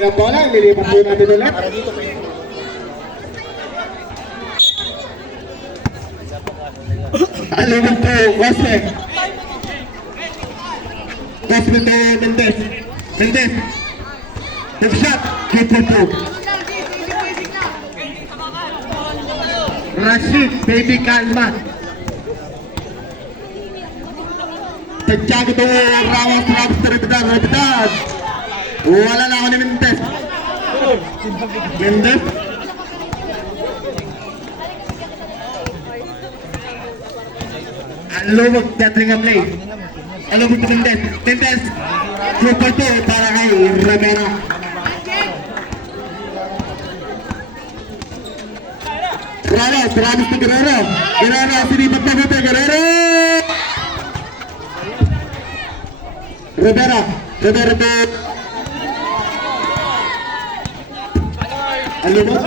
na bola, nilipat po natin ulit. Alimot po, Cosme. Cosme to Mendez. Mendez. Take shot. Keep po. Rashid, baby kalma. Santiago to Ramos, Rabidad. Wala na ako ni Mendez. Mendez. Alumog, teatring ang play. Alumog to Mendez. Mendez. Super to para kay Rivera. Ramos to Guerrero. Guerrero, sinipat na buti. Guerrero! Rivera to Alumog.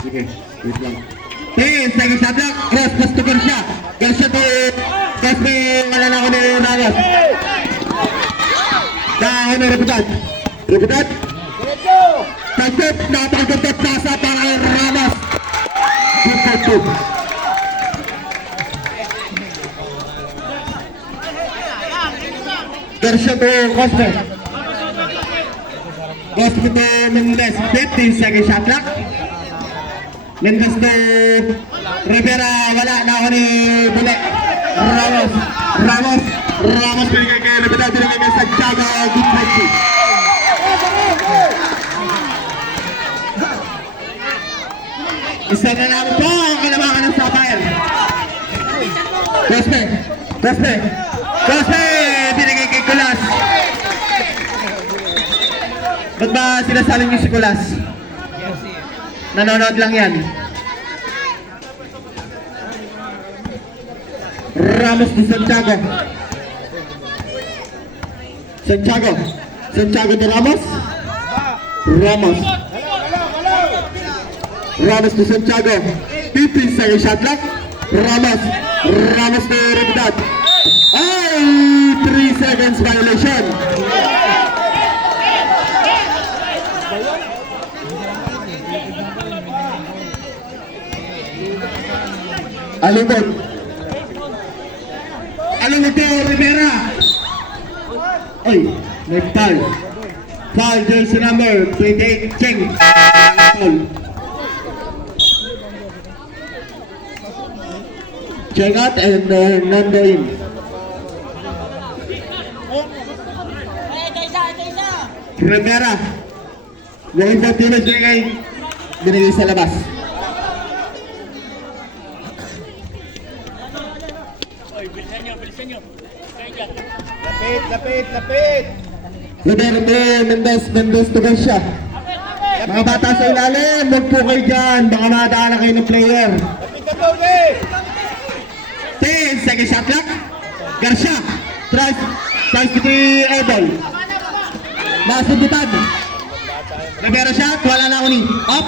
Sige, wait lang. Lagi sablak, cross pass to Garcia. Garcia to Cosme, wala na ako na Ramos. Dahil na Reputad. Tasip, napagdagat nasa para kay Ramos. Good for 2. Garcia to Cosme. Cosme to Mendez. 15 second shot clock. Mendez to Rivera. Wala na ako ni Bule. Ramos binigay kay Reputad. Binigay kay Santiago. Good for 2. Isa na namin po ang kalamangan ng Sapphire. Cosme! Binigay kay Kulas. Ba't ba sinasaling niyo si Kulas? Nanonood lang yan. Ramos ni Santiago. Santiago de Ramos to Santiago. 15 second shot clock. Ramos to Reputad. 3 seconds violation. Alumog to Rivera. May foul jersey number 28 Cheng. Check out and number in. Rivera. Yung isang timas binigay sa labas. Lapit. Mendez to Garcia. Mga bata sa ilalim, huwag po kayo dyan. Baka makadaan kayo ng player. 10 second shot clock. Garcia tries to be able. Nasubutan. Rivera shot, wala na ako ni. Up.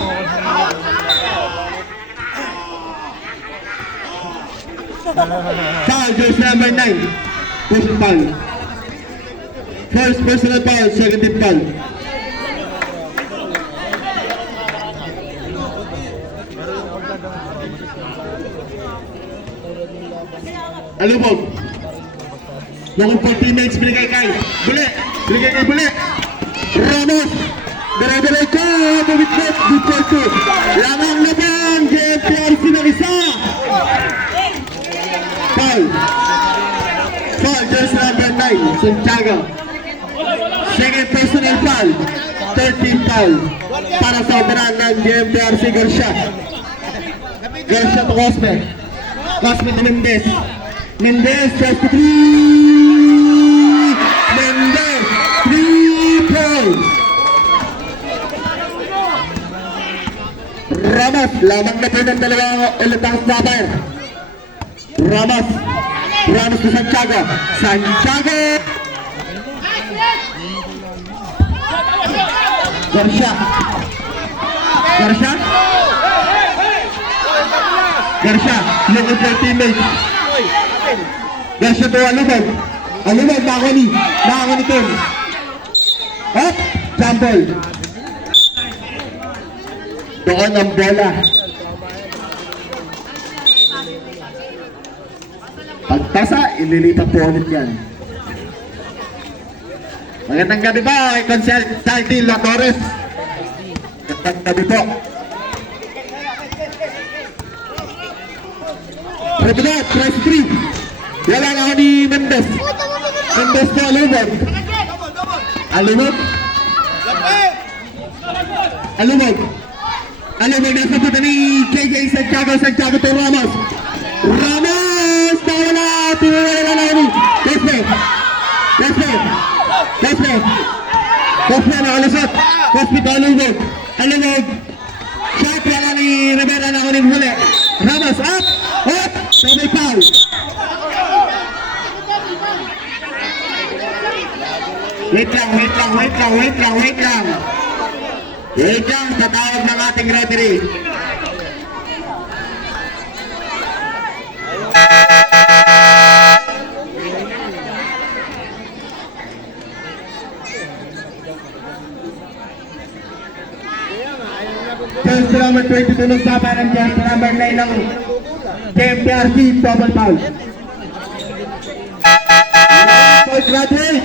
Foul, jersey number 9. Personal foul. First personal foul, second team foul. Alumog. Yung 4 teammates binigay kay Bule. Ramos. Dire-dire ko. Bumikot. Good for 2. Lamang naman. JMPRC ng isa. Foul, jersey number 9. Santiago. Second personal foul. 13 foul. Para sa operan ng JMPRC Garcia. Garcia to Cosme. Cosme to Mendez. Mendez tries to 3. Mendez 3 points. Ramos, lamang na po ng dalawang ulatang Sapphire. Ramos to Santiago. Garcia. Garcia, look at their teammates. Garcia to Alumog. Alumog, nako ni Tim. Hop, jumble. Doon ang bola. Pagpasa, ililipat po ulit yan. Magandang gabi po, Consultante La Torres. Magandang gabi po. Prebidat, press 3. Wala na ako ni Mendes. Mendes po, Alumog. Alumog. Alumog. Alumog na sa puta ni KJ Santiago to Ramos. Ramos! Nawala! Tinawala na ako ni Cosme. Cosme nakalusot. Cosme to Alumog. Alumog. Shot wala ni Rivera na ako ni huli. Ramos up! So may foul. Wait lang. Tatawag ng ating referee. Jersey number 22 ng Sapa ng jersey number 9 ng JMPRC, double foul. Point graduate,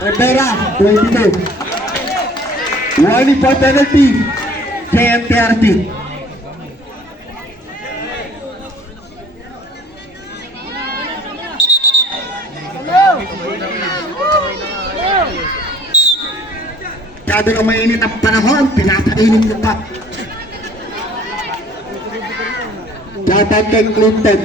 Rivera, 22. Warning for penalty, JMPRC. Masyado na mainit ang panahon, pinapainig ko pa. Shoutout kay Clinton.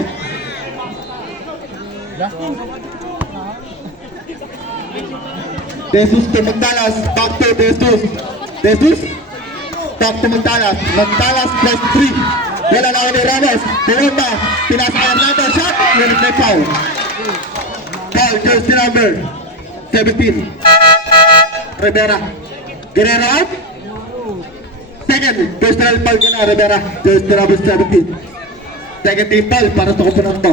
Jesus to Magdalas, back to Jesus. Back to Magdalas. Magdalas plus 3. Wala na ako ni Ramos. Pumunta, pinasakay nato, shot. Ngunit may foul. Foul, jersey number 17. Rivera. Guerrero out. Second, personal foul ka na, Rivera. Jersey number 17. Second team foul para sa kupunan to.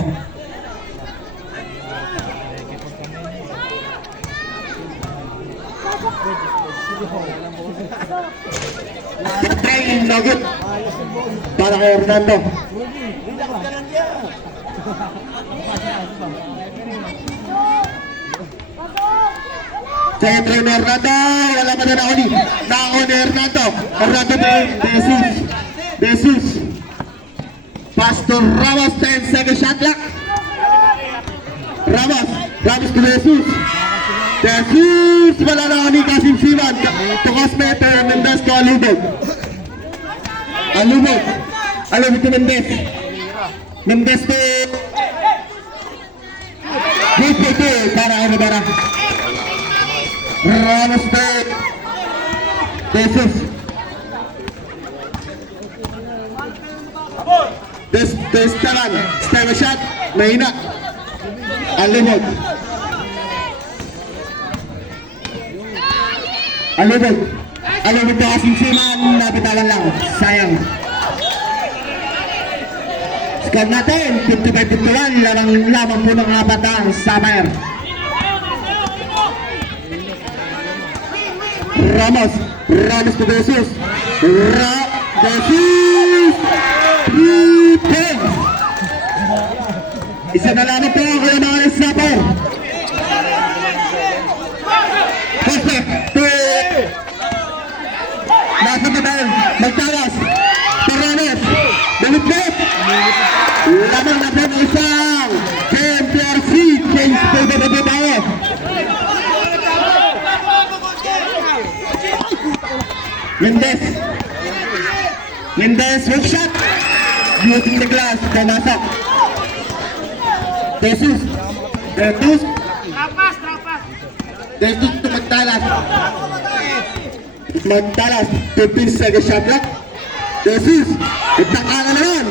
Training lagot para kay Hernando. Saya trainer Hernando, wala pa na nauni. Nauni Hernando. Hernando Jesus. Pastor Ramos, 10 second shot clock. Ramos to Jesus, wala na ni Kasim Siman. Tukas Peter Mendes to Alumog to Mendes to Dito para Rivera. Ramos to Jesus. Testaran, step shot, mahina. Alumog to Kasim Siman, napitawan lang, sayang. Score natin, 55-51, lamang po ng abatang Summer. Ramos to Jesus. Jesus! 3 points! Isa na lamang po ang kaya mga snapper. Nasa tayo, Magtalas, Terranes, Belipet, lamang na po ng isang KMPRC, change po na po tayo. Mendes, hook shot, using the glass, pumasok. Jesus to Magtalas, 15 second shot clock. Jesus, itaka na naman.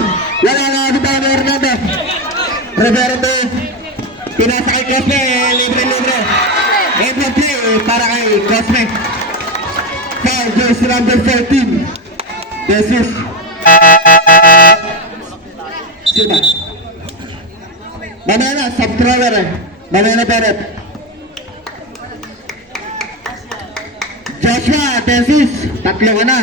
Wala na ako ba ni Hernando. Rivera to, pinasa kay Cosme, libre. Every play para kay Cosme. Foul, jersey number 13. Jesus. Silva. Mamaya na, sub-thrower eh. Mamaya na Peret. Joshua, Tesis, tatlo ka na.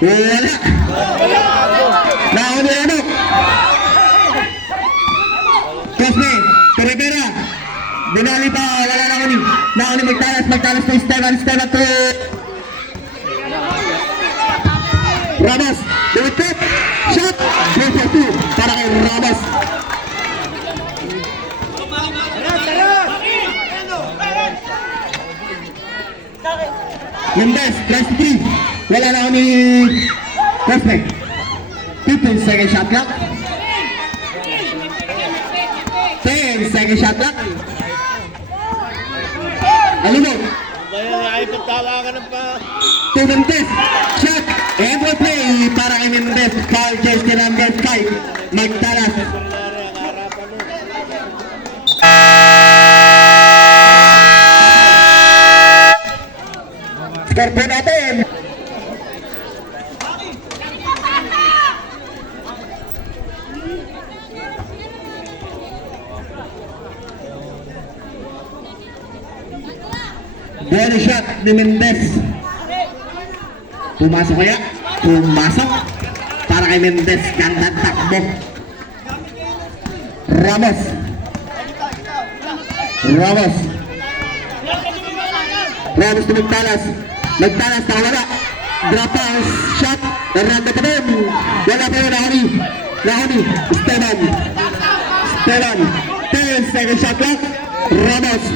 Wala. Naon ano? Cosme, Rivera. Dinali pa, wala na ako ni. Naon ni magtalas to Esteban to. Ramos, David, shot, go for two, para kay Ramos. Mendes, 23, wala na ako ni Cosme. 15 second shot clock. 10 second shot clock. Alunod. Ay, pagtawagan ng pa. To Mendes, shot, every play para kay Mendes. Foul jersey number 5, magtalas. Score po natin. Ball shot ni Mendes. Pumasok kaya? Pumasok. Para kay Mendes. Gandang takbo. Ramos. Ramos to Magtalas. Magtalas na wala. Drop pass. Shot. Naranda pa din. Wala pa yun. Nahuni. Esteban. 10 second shot clock. Ramos.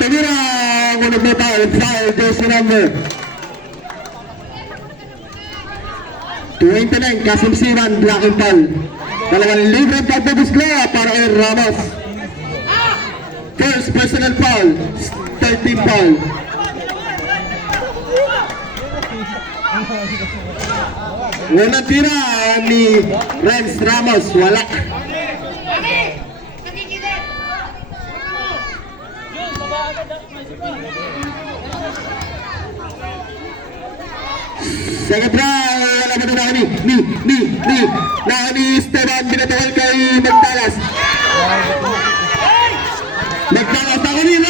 Tumira. Ngunit mo tayo. Foul. Jersey number 29. Kasim Siman. Black and foul. Dalawang libre card na display para kay Ramos. First personal foul. 13 foul. Unang tira ni Renz Ramos. Wala. Second round, wala ba na ni Esteban, binatawal kay Magtalas. Magtalas ako ni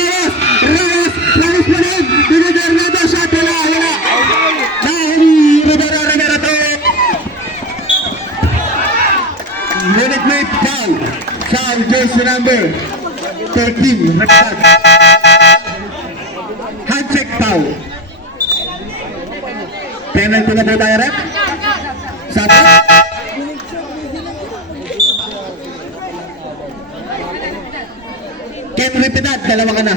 Ramos pa rin, binigyan na shot, wala. Nahuli, Rivera to. Minute late foul, jersey number 13, handshake foul. Penalty na po tayo, rep. Satu. Ken Ripidad, dalawa ka na.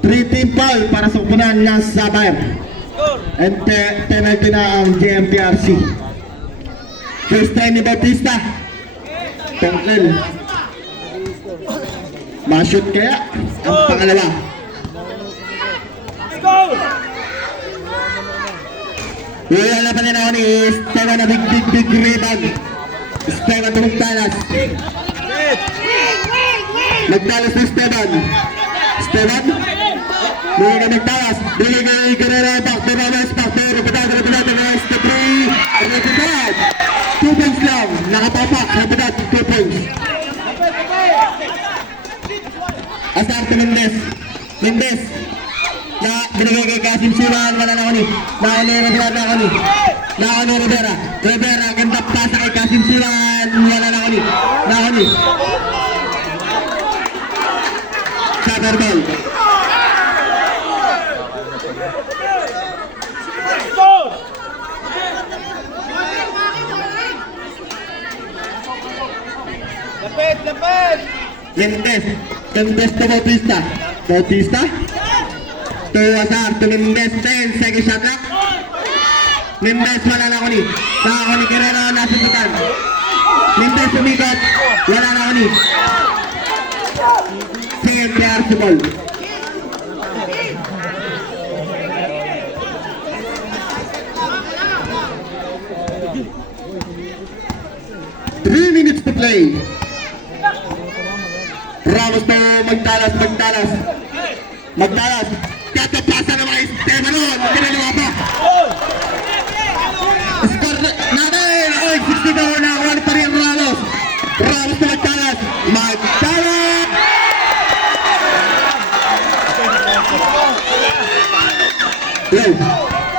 3-team foul para sa kupunan ng Sapphire. And penalty na ang GMPRC. First time ni Bautista. Tangkel. Ma-shoot kaya ang pangalawa. Wala pa rin ako ni Esteban na big rebound. Esteban to Magtalas. Magtalas to Esteban. Bigay ka Magtalas. Bigay ka Guerrero. Back to Ramos. Ripidad. Ripidad. 2 points lang. Nakapapak. Ripidad. 2 points. Asar to Mendes. Na binigay kay Kasim Siman, wala na ako ni. Naoni Rivera. Ganda pasa kay Kasim Siman, wala na ako ni. Sapphire ball. Lapit! Mendes to Bautista. To Asar, to Mendes, 10 second shot clock. Mendes, wala na ako ni. Guerrero, nasa tutan. Mendes, umikot. Wala na ako ni. Second player si ball. Three minutes to play. Ramos to Magtalas. Magtalas. Katapasa ng mga Estebano. Kinalawa pa. Score natin. Oy, 60 na. Wala pa rin Ramos. Ramos na Magtalas. Magtalas. Play.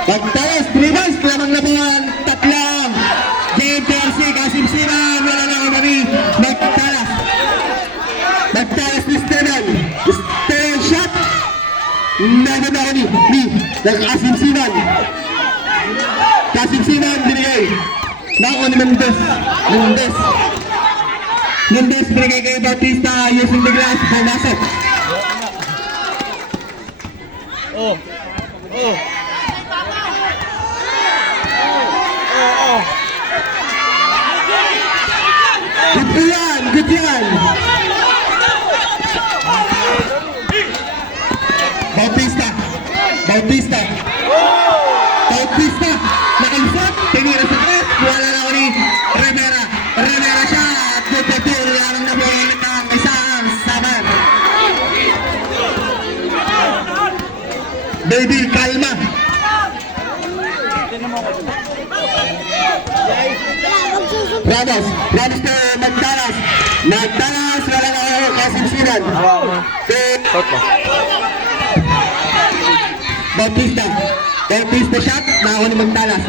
Magtalas. 3 balls. Lamang na buwan. Tatlang. JPRC. Kasim Siman. Wala na kami. Magtalas. Magtalas ni Esteban. Stay shot. Naganda ko ni Kasim Siman. Kasim Siman binigay. Nako ni Mendez binigay kay Bautista using the glass. Pumasok. Oh. Good yan. Bautista. Nakalusot. Tinira sa tres. Wala na ko ni Rivera. Rivera siya. At puputul. Larang na buwan ng isang saman. Baby, kalma. Ramos to Magtalas. Wala na ko Kasim Siman. Bautista shot, nako ni Magtalas.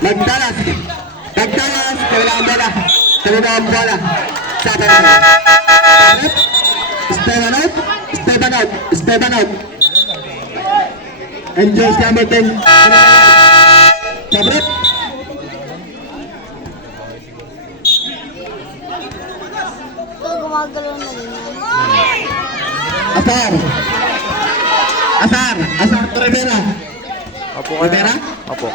Magtalas, kailangan bola. Esteban out. Enjoy number 10. Sabret. Gumagalaw na rin yan. Asar Rivera. Rivera? Opo.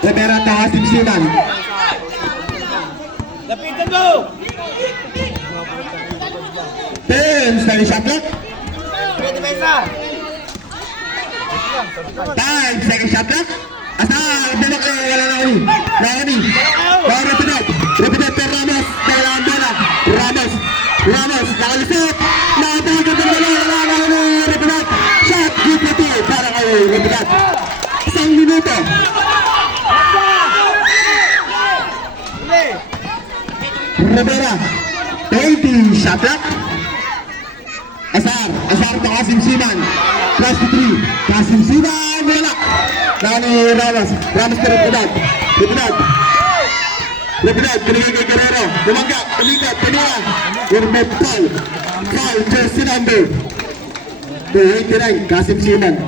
Rivera to Kasim Siman. Lapitan mo! 10 sa shot clock. Time, second shot clock. Asar, balak wala na uli. Repeat per Ramos. Kailangan bola. Ramos, nakalusot. Nakatagot ang bola. Wala na uli. Repeat. Shot, good na to. Para kayo, repeat. 1 minuto. Rivera, 20 shot clock. Asar to Kasim Siman. Plus to 3. Kasim Siman, wala. Nani Ramos to Repeat, binigay kay Guerrero. Lumangga, tumikat, pinira. Urmet foul, jersey number 289, Kasim Siman.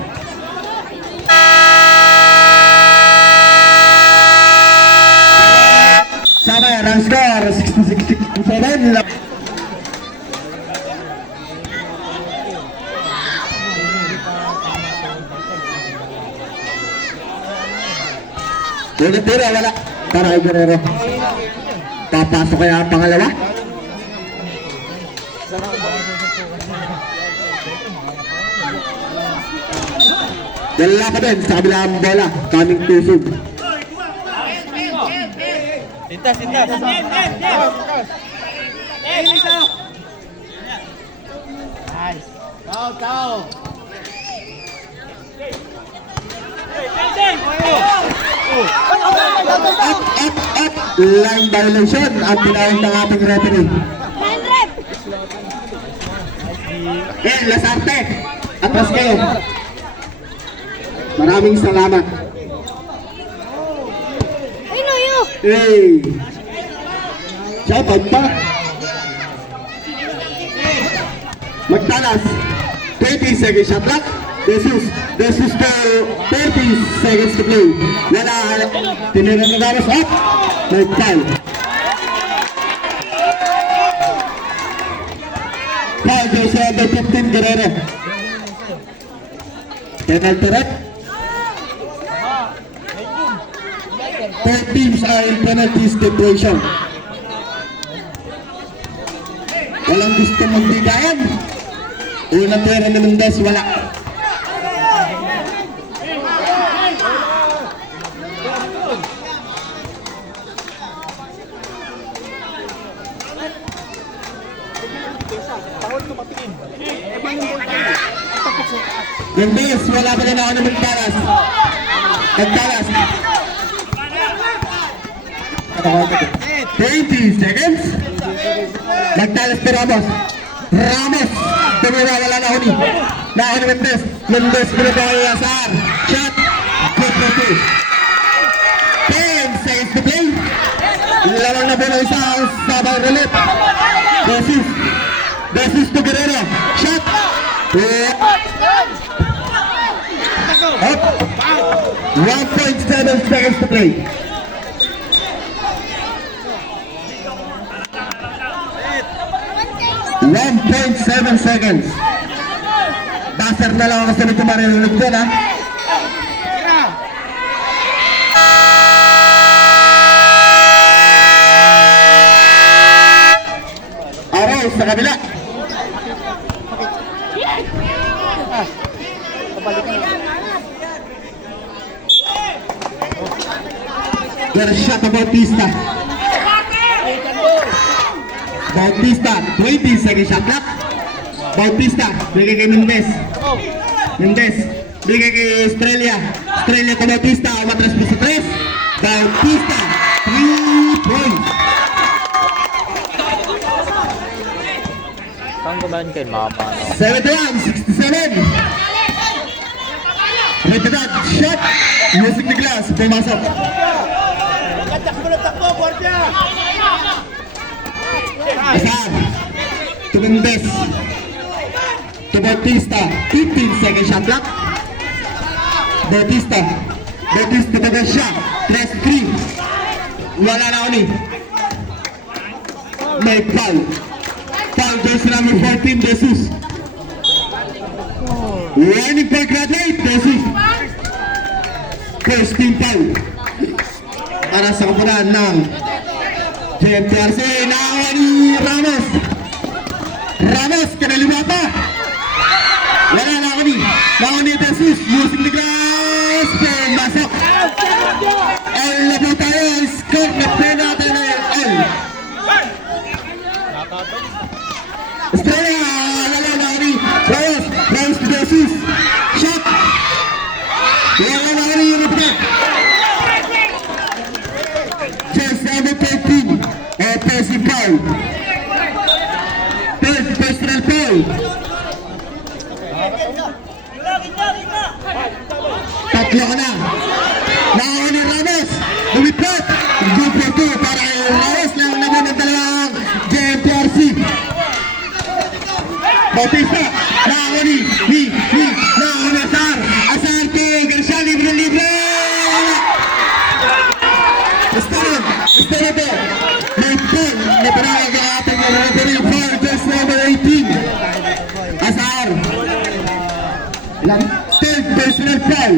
Sama run score 66-67. Yung natira, wala. Para kay Guerrero. Papasok kaya ang pangalawa? Dala ka din sa kabilang bola. Coming to sub. Sintas. Tao. Up. Line violation ang pinahing ng ating referee. Lasarte. Atras kayo. Maraming salamat. Hey! Shoutout pa! Magtalas! 20 seconds shot clock. This is for 30 seconds to play. Wala, tinira na Ramos up. Nag-foul. Foul sa number 15 Guerrero. Penalty red. 4 teams are in penalty stipulation. Walang gusto magbigayan. Unang pera ni Mendez, wala. Mendes, wala pa rin ako na magtalas. Magtalas. 20 seconds. Magtalas ni Ramos. Ramos. Tumira, wala na ako ni. Na ako ni Mendes. Mendes, pinito kay Azar. Shot. Good for 2. 10 seconds to play. Lalong na bola isa ang sabay roulette. Besis to Guerrero. Shot. Up. 1.7 seconds to play. .7 seconds. Buzzer na lang ako sa nito marinig doon, ha? Araw sa kabila. Garcia to Bautista. Bautista, 20 seconds shot clock. Bautista, bigay kay Mendes. Mendes, bigay kay Estrella. Estrella to Bautista, umatras po sa 3. Bautista, 3 points. Saan kumain kayo mga paano? 71-67. Retadad, shot. Music ni Glass, pumasok. Azar, to Mendes. To Bautista, 15 seconds shot clock. Bautista to Garcia, 3. Wala na ako ni. May foul. Foul jersey number 14, Jesus. Warning for graduate, Jesus. First team foul. Para sa kapunan ng JMTRC, nakawa ni Ramos. Ramos, kanalima pa. Wala na ako ni. Nakawa ni Jesus, using the glass. Masok. All na po tayo. Score na po natin na all. Estrella, wala na ako ni. Ramos, Ramos to Jesus. Shot. Wala na ako ni Unified. Just number 13. Offensive foul. Third personal foul. Tatlo ka na. Nakawa ni Ramos. Lumipot. Good for 2 para kay Ramos. Lang naman ang dalawang JMTRC. Bautista. Nakawa ni nakawa ni Azar. Azar to Garcia. Libre. Estero to. May foul. Napanagag ang ating referee foul. Just number 18. Azar. Third personal foul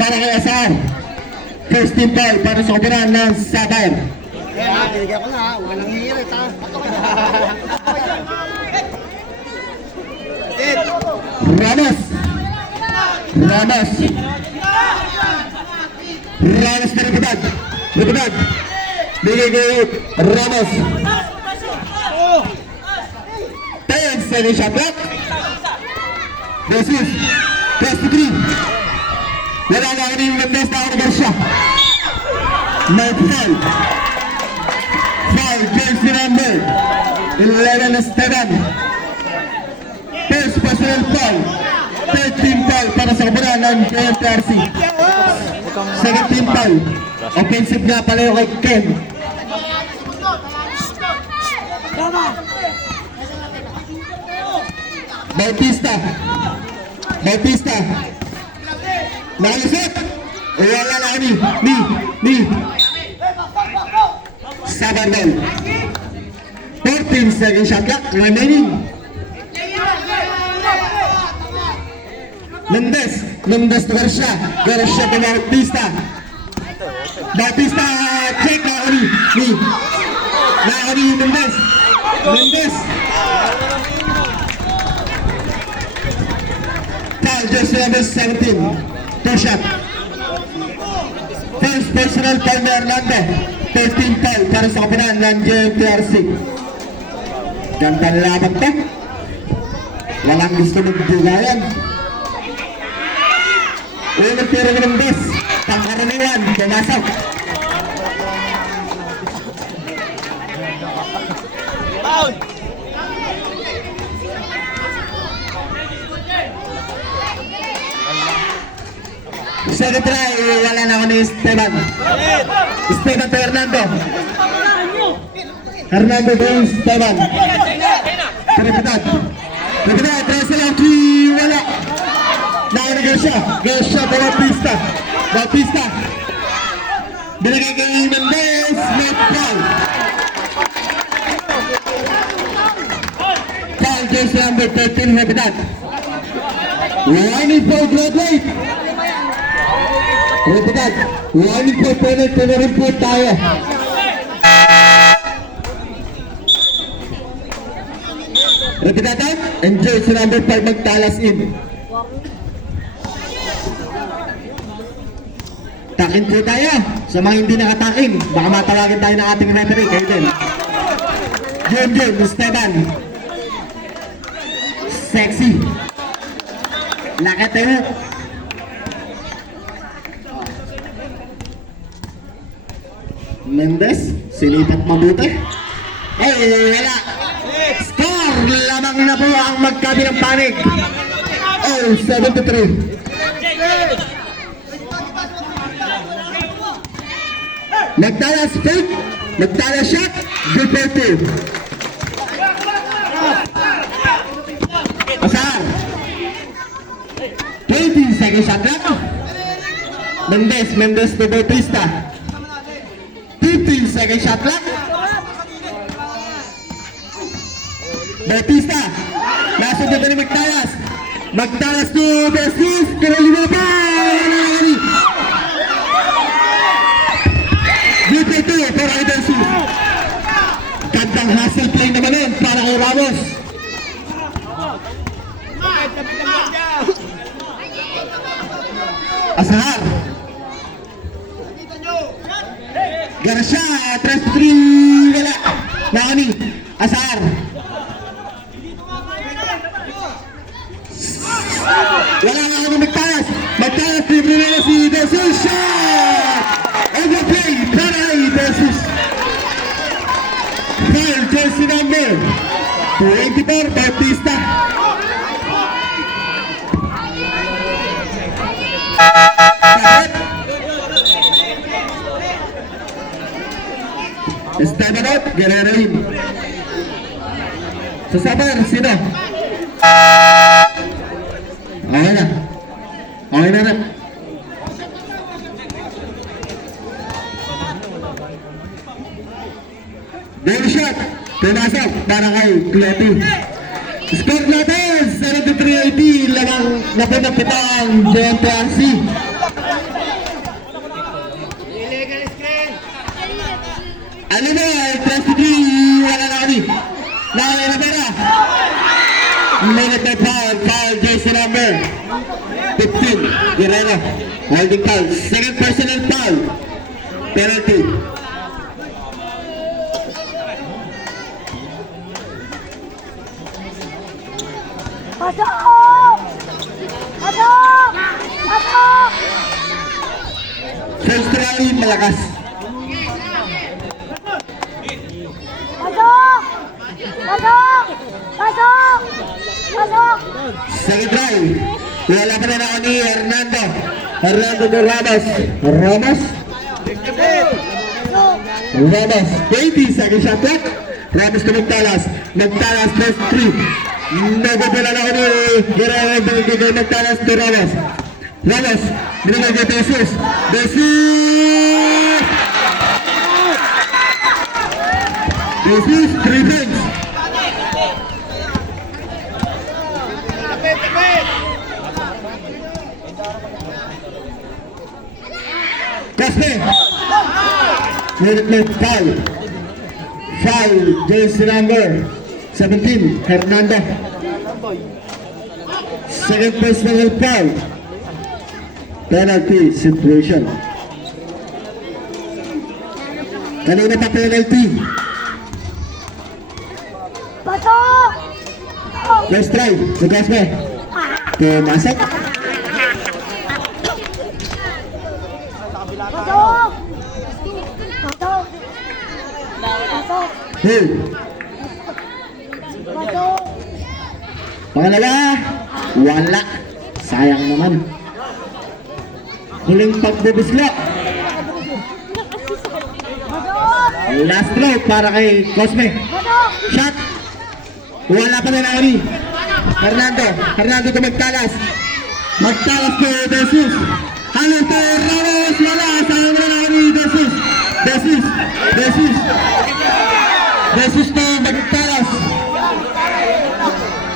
para kay Azar. First team foul para sa kapiran ng Sapphire. Binigyan ko na ha, huwag nang hihirit ha. Ramos na Reputad. Bigay kay Ramos. 10 seconds shot clock. Jesus, plus to 3. Wala na ako yung Mendes na ako Garcia. May foul. Foul, jersey number 11 Esteban. First personal foul. 13 foul para sa kaburan ng JMTRC. Second team foul. Offensive nga pala yung kay Ken. Bautista. Nakalusot. Wala na ni. Sabardal. 14 seconds shot clock remaining. Mendes to Garcia to Bautista. Check na ako ni Mendes. Foul just number 17. 2 shot. First personal foul ni Orlando. 13 foul para sa kapinan ng JMTRC. Ganda na laban to. Walang gusto magbigayan. Unang tiro ng bus. Pangkaraniwan, pumasok. Foul! Second try, wala na ako ni Esteban. Ulit! Esteban to Hernando. Hernando to Esteban. Repetad. Repetad, 13 lang, 3, wala. Nauna Garcia. Garcia to Bautista. Bautista. Binigay kay Mendez. Net foul. Foul, jersey number 13, Repetad. Warning for blood light. Repetad. Warning for penalty na rin po tayo. Repetad. And jersey number 5 magtalas in. Takin po tayo. Sa mga hindi nakatakin, baka matawagin tayo ng ating referee. Kayo din. Jun, Esteban. Sexy. Laki tayo. Mendez, sinipat mabuti. Ay, wala. Score! Lamang na po ang magkabilang panig. Oh, 7-3. Nagtalas fake, nagtalas shot, good for 2. Asar. 20 seconds shot clock. Mendez to Bautista. 15 seconds shot clock. Bautista. Nasa dito ni Magtalas. Magtalas to Besis. Karalima pa. Dito para kay Besis. Gandang hustle play naman yun para kay Ramos. Asahar. Garcia, 3-3, wala. Nakani, Asahar. Wala nga ako Magtalas. Magtalas, libre na si Jesus. Shot! Overplay, para kay Jesus. Foul, jersey number 24, Bautista. Esteban out, Guerrero in. Sa sabar, sino? Okay na. Okay na. Goal shot. Pumasok para kay Cleti. Score natin, 73-80. Lamang napunang kita ang JMPRC. Illegal screen. Ano na, 33, wala na kami. Nakakaya na pera. Minute by foul, jersey number 15, Guerrero. Holding foul, second personal foul. Penalty. Pasok! Pasok! Pasok! First try, malakas. Pasok! Pasok! Pasok! Pasok! Second try. Wala pa rin ako ni Hernando. Hernando de Ramos. Ramos? Ramos. 20 second shot clock. Ramos to Magtalas. Magtalas first 3. Nagpapala na ako ni Guerrero. Binigay Magtalas to Ramos. Ramos. Binigay kay Jesus. Jesus! Jesus, 3 points. Caspe. Minute foul. Foul, jersey number 17, Hernando. Second personal foul. Penalty situation. Kanina pa penalty. Pasok! Let's try. Lugas mo. Pumasok. Pasok! Pasok! Pasok! Hey. Pasok! Pangalawa. Wala. Sayang naman. Huling pagbubuslo. Pasok! Last throw para kay Cosme. Pasok! Shot. Wala pa na Naoni. Hernando tumagtalas. Magtalas ko Jesus. Halong to Ramos. Wala. Sayang na Naoni. Jesus to magtalas.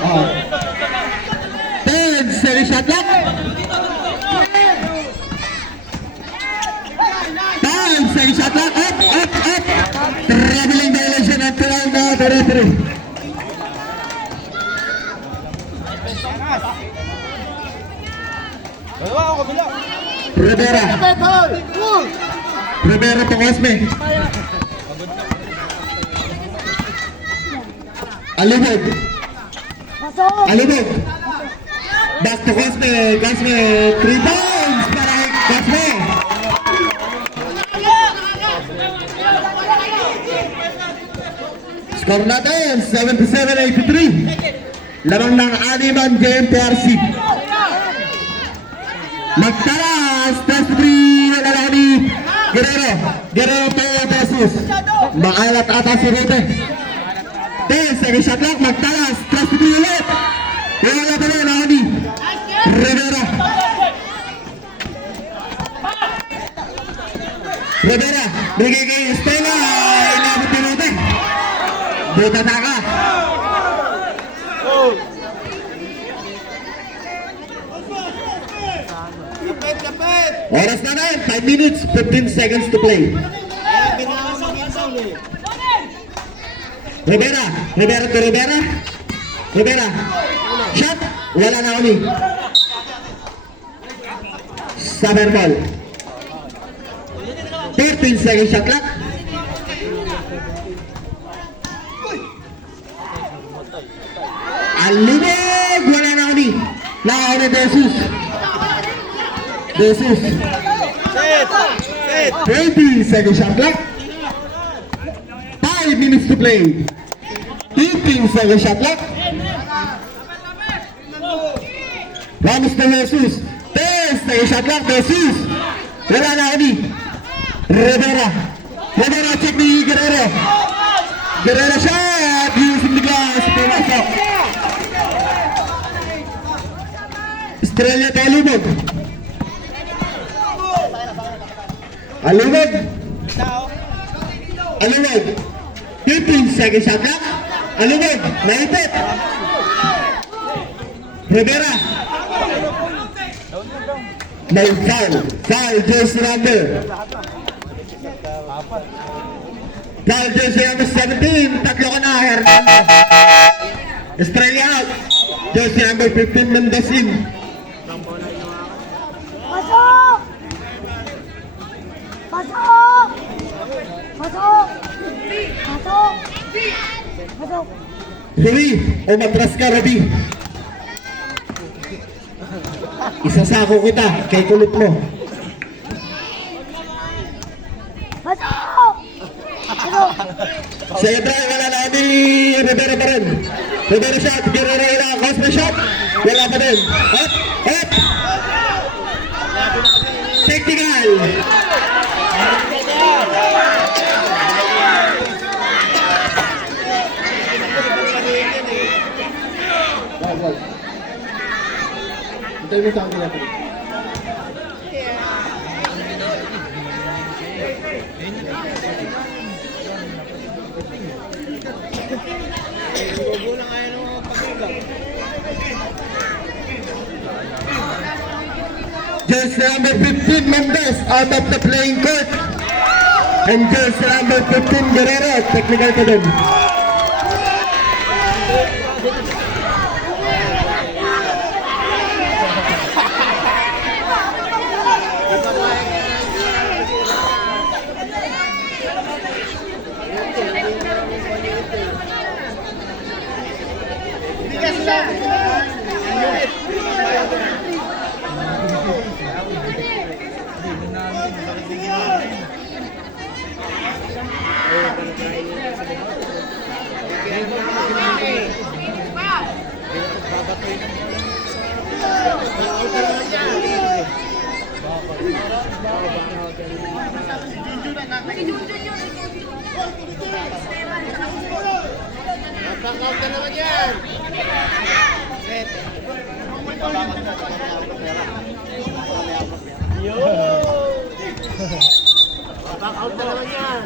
Oh. 10 series shot clock. 5 series shot clock. Up. Traveling violation at tulang na referee. Dalawa ako kabila. Rivera to Cosme. Alubog. Pasok! Back to Cosme. 3 points para kay Cosme. Score natin, 77-83. Lamang ng animan JMTRC. Magtalas, test 3, wala ni Guerrero to Jesus. Maalat ata si Rute. 10, second shot clock, magtalas, test 3 ulit. Wala pa rin, ni Rivera, bigay kay Estela, inabot ni Rute. Buta taka. Kapit! Oras na 5 minutes, 15 seconds to play. Rivera to Rivera. Shot. Wala na uli. Summer ball. 13 seconds shot clock. Alibog. Wala na uli. Nakauna Jesus. Set! 20 seconds shot clock. 5 minutes to play. 15 seconds shot clock. Ramos to Jesus. 10 seconds shot clock. Jesus. Wala na kami. Rivera check ni Guerrero. Guerrero shot. Using the glass. Pumasok. Estrella to Alubog. 15 seconds shot clock. Alubog. Naipit. Rivera. May foul. Jersey number. Foul jersey number 17. Tatlo ka na, Hernando. Estrella out. Jersey number 15, Mendes in. Pasok! Pasok! Pasok! Pasok! Pasok! Ruby, umatras ka, Ruby. Isasako kita kay kulit mo. Pasok! Pasok! Sa'yo tayo, wala na kami. Rivera pa rin. Rivera shot, Guerrero wala. Cosme shot. Wala pa rin. Up. Technical. Hintay mo sa akin natin. Jersey number 15, Mendes, out of the playing court. And jersey number 15, Guerrero, technical ka dun. Knockout na naman yan. Set. Knockout na naman yan.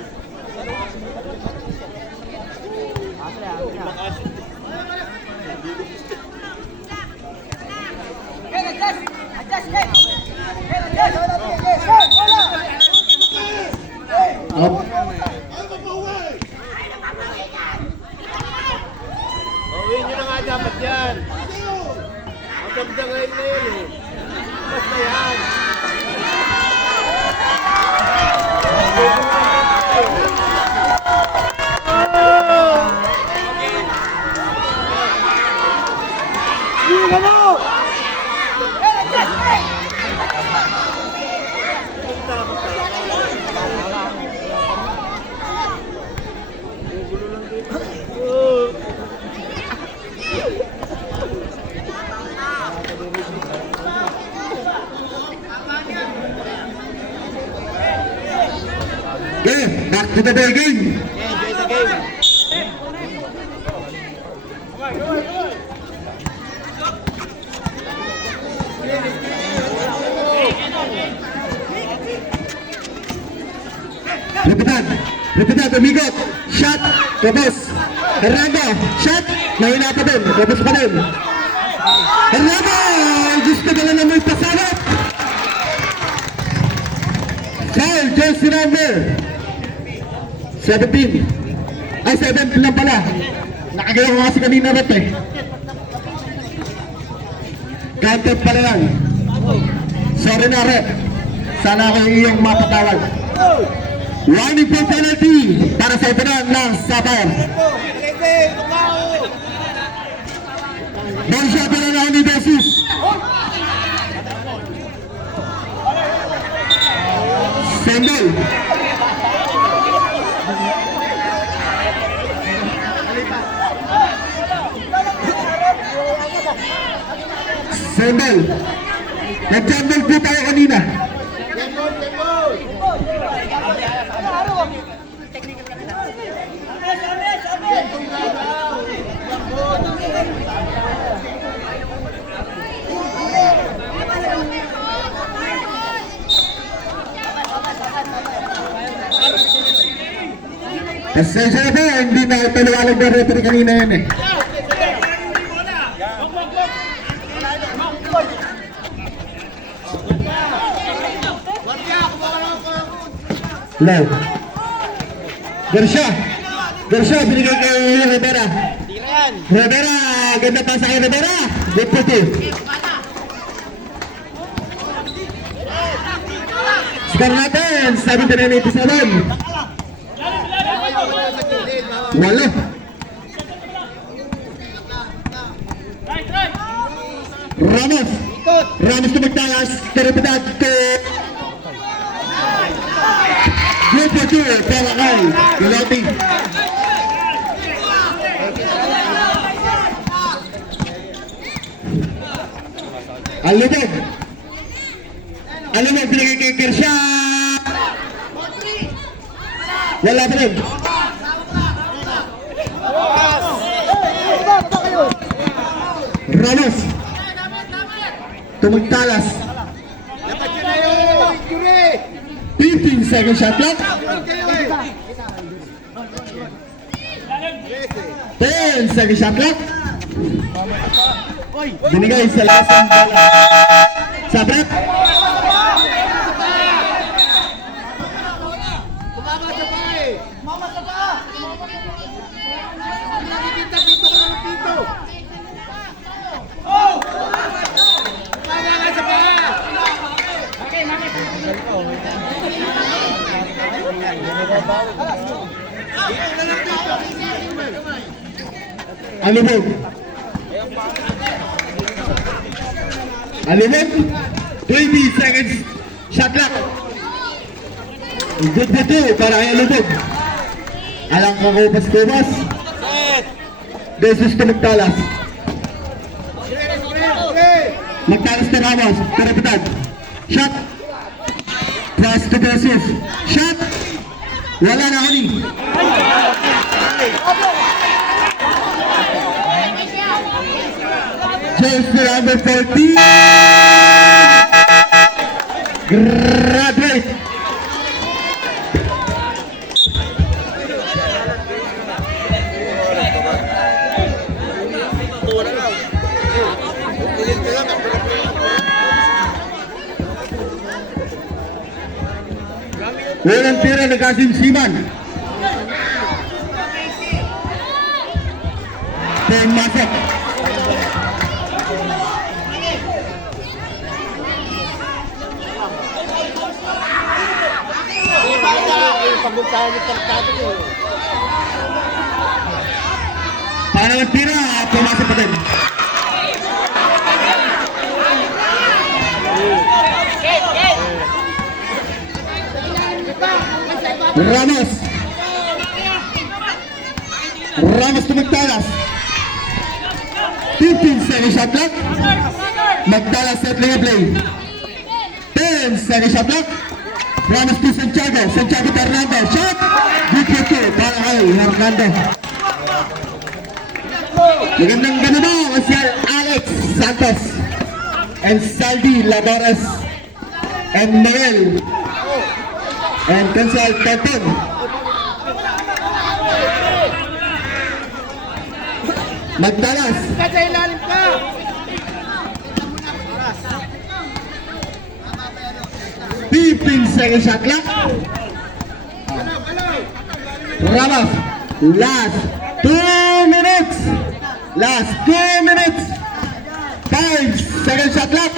Up. Uwiin nyo na nga dapat yan. Ang ganda ngayon na yun eh. Basta yan. Okay, back to the ball game. Enjoy the game. Repitan, umigot. Shot, tapos. Hernando, shot. Mahina pa din, tapos pa din. Hernando, gusto ka lang naman pasarap. Foul, jersey number 17. Ay, 7 lang pala. Nakagawa ko kasi kanina rin eh. Counter pala lang. Sorry na rep. Sana ako iyong mapatawag. Warning for penalty para sa operan ng Sapphire. Ball shot na lang ni Jesus. Sendel. Sendel. Nag-jumble po tayo kanina. Pasensya na po, hindi na paliwalag ng referee kanina yan eh. Low. Garcia, binigay kay Rivera. Rivera, ganda pa sa kay Rivera. Good for two. Score natin, 79-87. Walo. Ramos tumagtalas. Terapidad ko. Good for two. Para kay Piloting. Alibog, binigay kay Kersha. Wala pa rin. Ramos tumagtalas. 15 second shot clock. 10 second shot clock. Binigay sa lasang bola. Sabret. Alibog. Alimot. 20 seconds. Shot clock. Good na to para kay Alubog. Alang kakupas-kupas. Set. Beses to Magtalas. Magtalas na Ramos. Karapitad. Shot. Cross to Beses. Shot. Wala na uli. Jersey number 14. Graduate. Walang tira na kasimsiman. Ten Masek. Pagpuntahan ni Tartato ko. Pangalawang tira, pumasok pa din. Ramos. Ramos to Magtalas. 15 second shot clock. Magtalas set lang play. 10 second shot clock. Ramos to Santiago. Santiago to Hernando. Shot. Good for two. Para kay Hernando. Magandang gano'n na si Alex Santos and Saldi Labores and Noel and Consol Teton. Magtalas. Kasi ilalim ka. 15 second shot clock. Ramos. Last 2 minutes. Last 2 minutes. 5 second shot clock.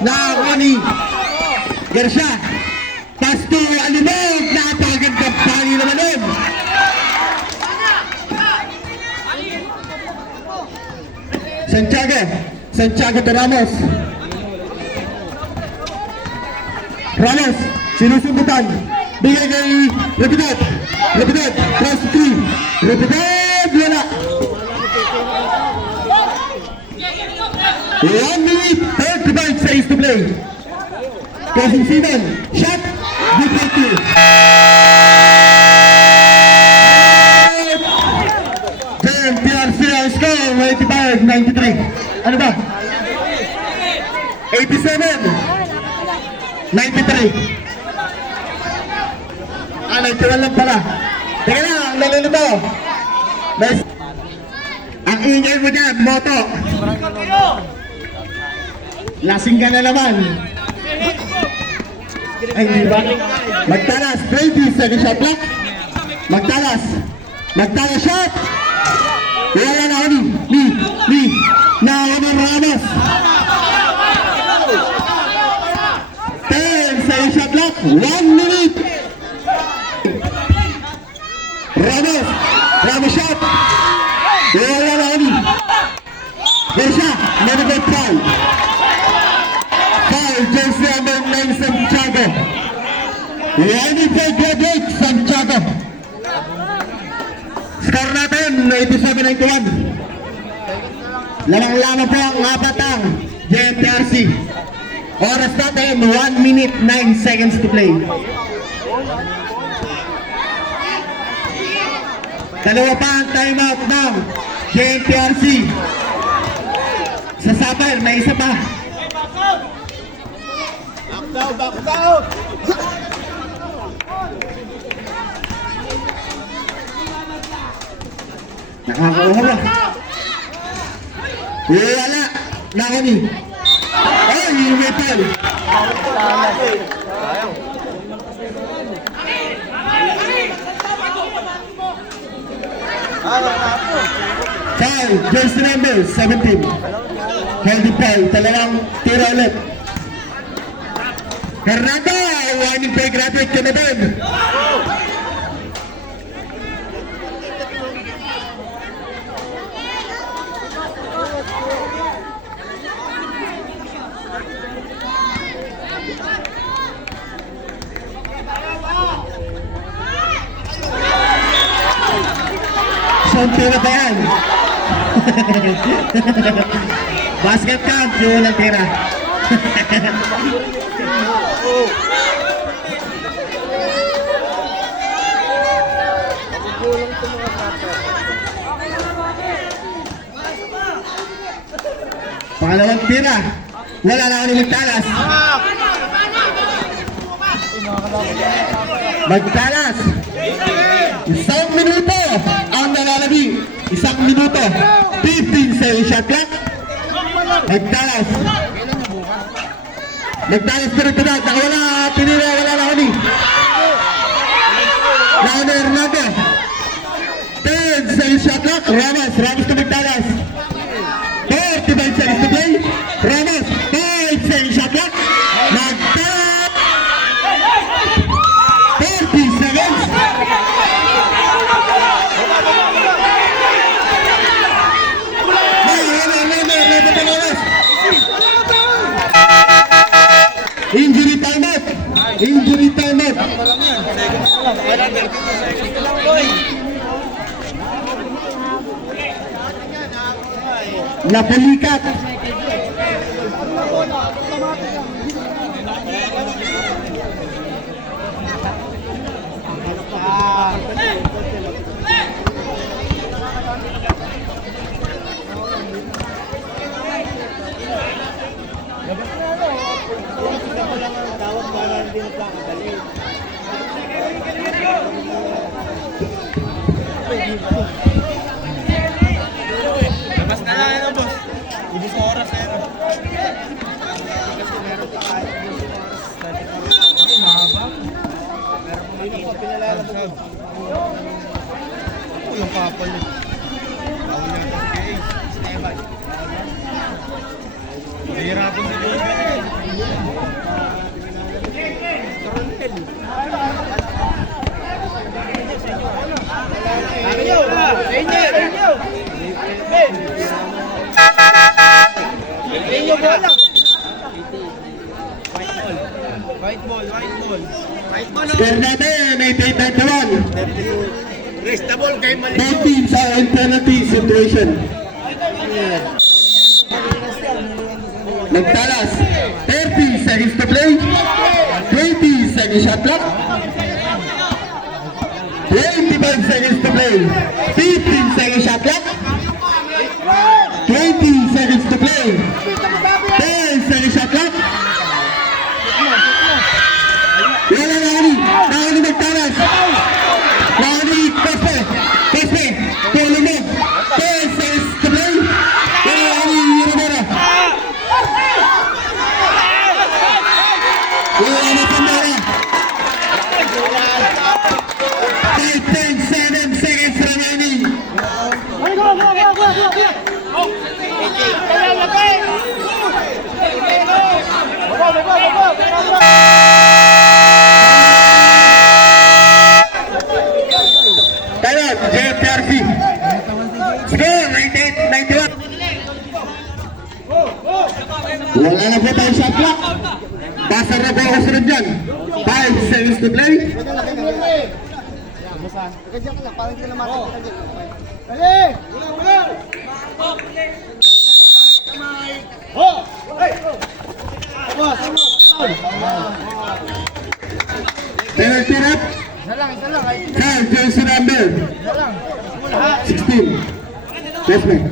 Nakakani. Gersha. Pasto Alibog. Napakaganda pali naman yun. Santiago. Santiago to Ramos. Ramos. Sinusundutan. Bigay kay Repidad. Repidad. Cross to 3. Repidad. Wala. 1 minute 35 seconds to play. Crossing Simon. Shot. Good for two. PRC ang score. 85-93. Ano ba? 87-93. 91 lang pala. Teka lang, ang nalilito. Nice. Ang ingay mo dyan, Moto. Lasing ka na naman. Ay, hindi ba? Magtalas, 20 second shot clock. Magtalas. Magtalas shot. Wala na ako ni. Nakamang Ramos. 10 second shot clock. 1 minute. Ramos. Ramos shot. Wala na ako ni. Gersha, medical foul. Foul, jersey number 9, Santiago. Winnipeg graduate, Santiago. Score natin, 87-91. Lamang-lamang po ang apatang JMTRC. Oras natin, 1 minute 9 seconds to play. Dalawa pa ang timeout ng JMTRC. Sa Sapper, may isa pa. Back down. Nakakakuha ba? Wala. Nakani. Ay, metal. Foul, jersey number 17. Healthy foul, talagang tira ulit. Hernando, Winnipeg graduate ka na din. Isang tira ba yan? Basket count, yung walang tira. Pangalawang tira. Wala na ako ni Magtalas. Magtalas. Isang minuto ang nalalabi. Isang minuto. 15 seconds shot clock. Magtalas. Magtalas pero ito na. Nakawala. Tinira. Wala na ako ni. Laone Hernandez. 10 seconds shot clock. Ramos. Ramos to Magtalas. 45 seconds to play. Ramos. 5 seconds shot clock. Magtalas. 30 seconds. Injury timeout. Injury timeout. Napulikat. Labas na lang ito, boss. Ubus na oras na ito. Yung kapal eh. Bawal yata si Ace. Esteban. Mahirapan si Joel. White ball. Score natin, 88-91. Raise the ball kay Malik. Both teams are in penalty situation. Magtalas, 30 seconds to play. 20 seconds shot clock. 25 seconds to play. 15 seconds shot clock. 20 seconds to play. 10 seconds shot clock. Wala na kami. Nakakali Magtalas. Nakakali Cospe. Cospe. Tulong mo. 10 seconds to play. Wala na kami. Romero. Wala na Sandera. 5, 10, 7 seconds remaining. Tayo, JFRC. Score, 98-91. Wala na po tayo shot clock. Passer na po ako sunod dyan. 5 seconds to play. Penalty rep. Foul, jersey number 16. Yes, ma'am.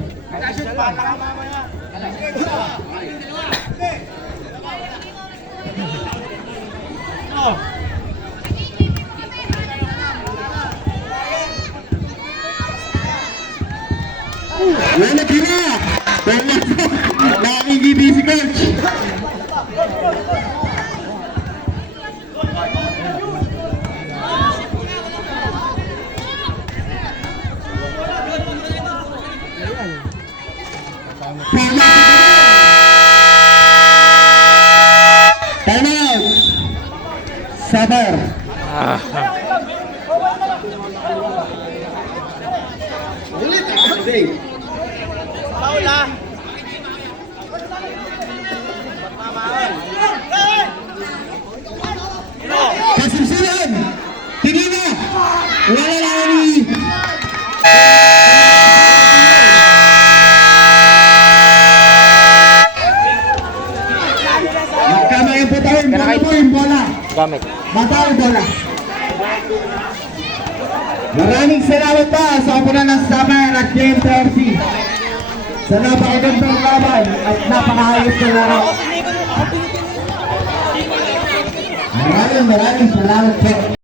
Wala tira. Nakakingiti si coach. Time out. Sabar. Ulit. Okay. Paula. Kasimsilan. Tingin na. Wala na ni putawin, bola mo yung bola. Gamit. Mata yung bola. Maraming salamat pa sa kapunan ng Summer at JMTRC. Sa napakagandang laban at napakahayos na laro. Maraming salamat po.